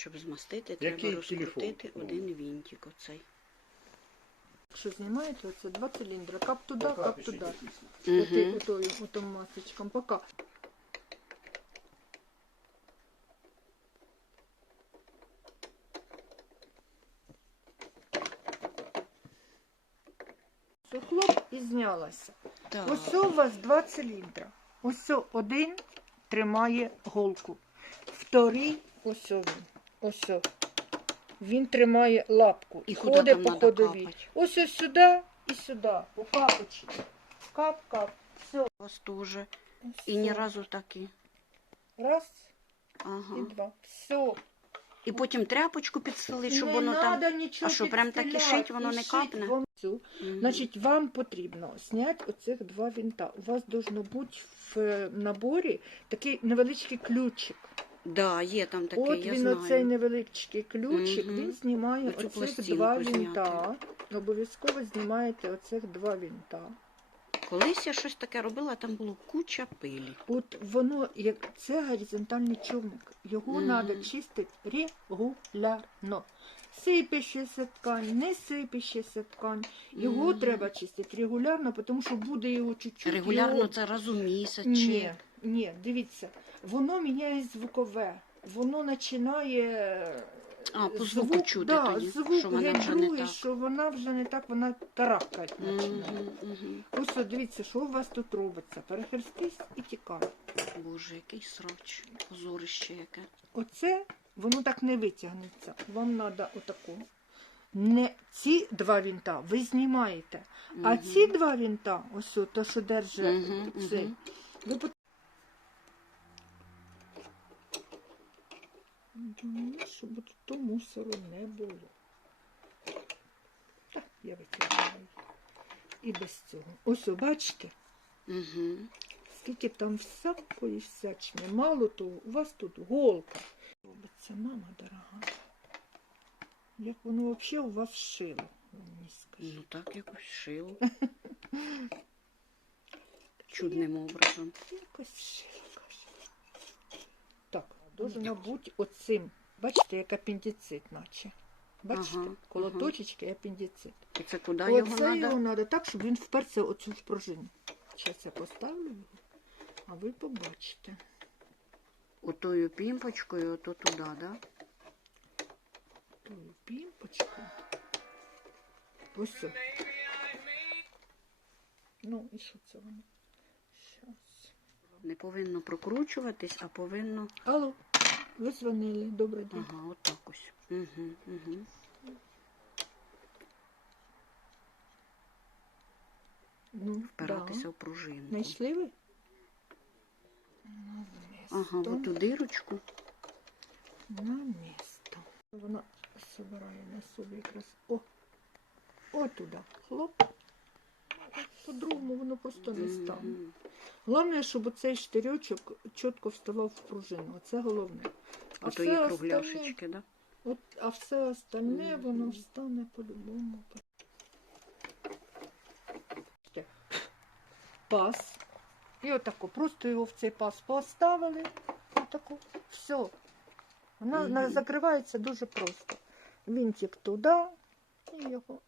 Щоб змастити, Який треба розкрутити телефон? один вінтик оцей. Якщо знімаєте, оце два циліндри. Кап туди, кап туди. написано. Оти, отим масочком. Пока. Все, хлоп і знялася. Так. Ось у вас два циліндра. Ось один тримає голку. Вторий, ось він. Ось. Він тримає лапку І і ходить по ходовій. Ось ось сюди і сюди, по капочці. Кап-кап. Все. Вас теж. І ні разу такі. Раз Ага. і два. Все. І потім тряпочку підстелити, щоб не воно там. А що, прям так і шить, воно і не капне? цю. Мгм. Значить, вам потрібно зняти оцих два вінта. У вас должно бути в е, наборі такий невеличкий ключик. Да, є там такий, От я він знаю. оцей невеличкий ключик, Мгм. він знімає Оцю оцих пластинку два зняти. вінта. Обов'язково знімаєте оцих два вінта. Колись я щось таке робила, там було куча пилі. От воно, як це горизонтальний човник. Його Мгм. треба чистити регулярно. Сипещеся ткань, не сипещеся ткань. Його Мгм. треба чистити регулярно, тому що буде його чуть-чуть. Регулярно його... це раз у місяць. Чи- ні, дивіться, воно міняє звукове. Воно починає. А, по звуку чути да, тоді, звук що вона вже не так. що вона вже не так, вона тарахкать починає. Мгм, мгм. Ось от дивіться, що у вас тут робиться. Перехрестись і тікай. Боже, який срач, позорище яке. Оце воно так не витягнеться. Вам треба отаку. Не ці два вінта ви знімаєте, а ці два вінта, ось то, що держить Мгм, цей, мгм. ви пот- Мгм, щоб от то мусору не було. Так, я витягаю. І без цього. Ось, о, бачите, Мгм. скільки там всякої всячини. Мало того, у вас тут голка. Робиться, мама дорога. Як воно взагалі у вас шило? мені скажіть. Ну так якось шило. Чудним образом. Якось шило, должно бути оцим. Бачите, як апендицит, наче. Бачите, Ага, коло ага. точечки апендицит. І це куди його Оце його треба? треба так, щоб він вперся оцю в пружину. Зараз я поставлю його, а ви побачите. Отою пімпочкою, ото туди, да? Тою пімпочку. Ось. це. Ну, і що це воно? Щас. Не повинно прокручуватись, а повинно. Алло, ви дзвонили, добрий день. Ага, отак ось. Угу, угу. Ну, Впиратися да. в пружинку. Знайшли ви? Ага, в оту дирочку. На місто. Вона собирає на собі якраз. О! О туди. Хлоп. По-другому воно просто не стане. Мгм. Головне, щоб оцей штирьочок чітко вставав в пружину. Оце головне. А Отої все кругляшечки, да? От, а все остальне Мгм. воно встане по-любому. Пас. І отако. Просто його в цей пас поставили. Отако. Все. Вона Мгм. на- закривається дуже просто. Вінтик туди і його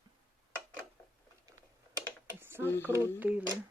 закрутили.